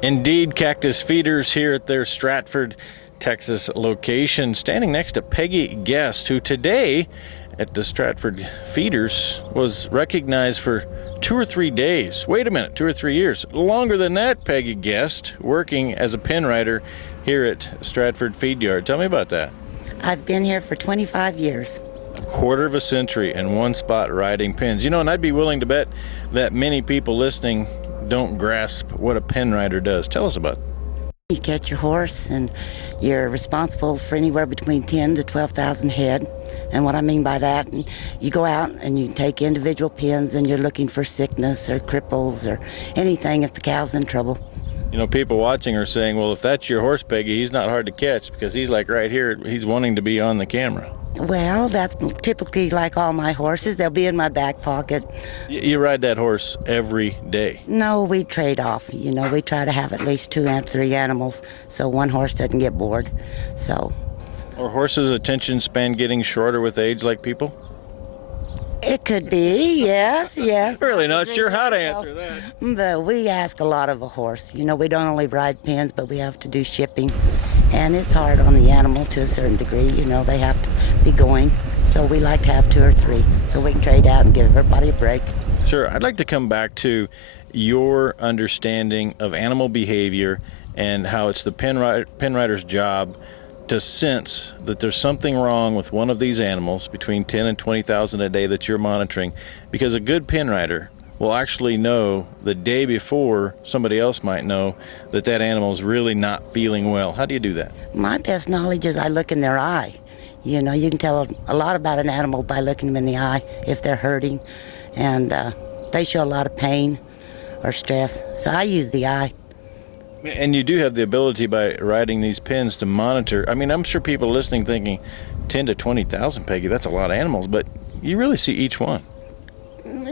Indeed, cactus feeders here at their Stratford, Texas location, standing next to Peggy Guest, who today at the Stratford feeders was recognized for 2 or 3 days. Wait a minute, 2 or 3 years. Longer than that, Peggy Guest, working as a pen rider here at Stratford Feed Yard. Tell me about that. I've been here for 25 years. A quarter of a century in one spot riding pens. You know, and I'd be willing to bet that many people listening don't grasp what a pen rider does. Tell us about it. You catch your horse, and you're responsible for anywhere between 10 to 12,000 head. And what I mean by that, you go out and you take individual pens, and you're looking for sickness or cripples or anything if the cow's in trouble. You know, people watching are saying, well, if that's your horse, Peggy, he's not hard to catch because he's like right here. He's wanting to be on the camera. Well, that's typically like all my horses. They'll be in my back pocket. You ride that horse every day? No, we trade off. You know, we try to have at least 2 and 3 animals so one horse doesn't get bored. So, Are horses' attention span getting shorter with age like people? it could be, yes. Really not sure how to answer that. But we ask a lot of a horse. You know, we don't only ride pens, but we have to do shipping. And it's hard on the animal to a certain degree. You know, they have to be going. So we like to have 2 or 3 so we can trade out and give everybody a break. Sure. I'd like to come back to your understanding of animal behavior and how it's the pen rider's job to sense that there's something wrong with one of these animals between 10 and 20,000 a day that you're monitoring, because a good pen rider will actually know the day before somebody else might know that that animal is really not feeling well. How do you do that? My best knowledge is I look in their eye. You know, you can tell a lot about an animal by looking them in the eye if they're hurting, and they show a lot of pain or stress. So I use the eye. And you do have the ability by riding these pens to monitor. I mean, I'm sure people listening thinking 10 to 20,000, Peggy, that's a lot of animals, but you really see each one.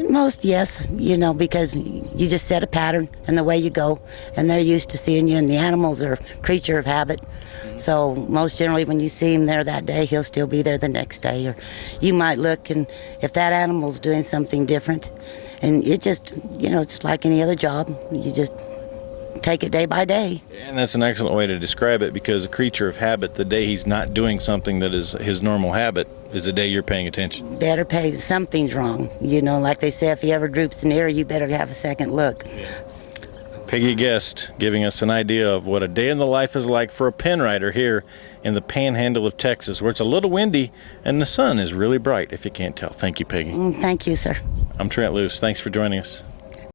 Most, yes, you know, because you just set a pattern and the way you go, and they're used to seeing you, and the animals are a creature of habit. So most generally when you see him there that day, he'll still be there the next day. Or you might look, and if that animal's doing something different, and it just, you know, it's like any other job. You just take it day by day. And that's an excellent way to describe it, because a creature of habit, the day he's not doing something that is his normal habit, is the day you're paying attention. Better pay, something's wrong. You know, like they say, if he ever droops an ear, you better have a second look. Yeah. Peggy Guest giving us an idea of what a day in the life is like for a pen rider here in the panhandle of Texas, where it's a little windy and the sun is really bright, if you can't tell. Thank you, Peggy. Thank you, sir. I'm Trent Luce. Thanks for joining us.